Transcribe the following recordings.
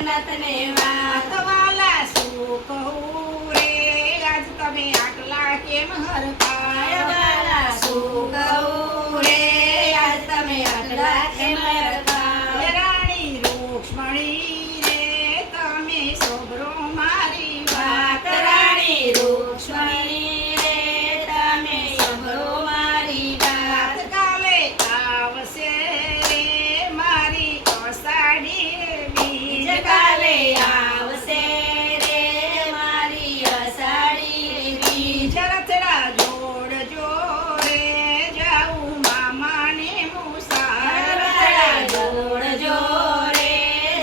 નાથને વાત વાલા શું કહું રે આજ તમે આટલા કેમ હરખાય વાલા શું કહું રે આજ તમે આટલા કેમ હરખાય રાણી રૂક્ષ્મણી રે તમે સોબરો મારી વાત રાણી રૂક્ષ્મણી રે તમે સાંભળો મારી વાત કાલે આવશે રે મારી અષાઢી બીજ કાલે આવશે રે મારી અષાઢી બીજ રથડા જોડજો રે જાઉં મામાને મુસાર જોડજો રે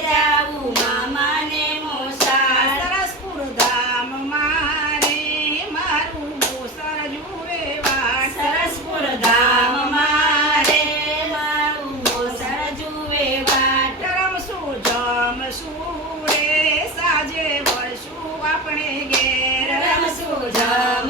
જાવું મામાને મોસાળ સરસપુર ધામ મારે મારું મોસર જુએ વાટ સરસપુર ધામ મારે મારું મોસળ જુએ વાટ રમશું જમશું રે સાંજે વળશું આપણે ઘેર રમશું જમ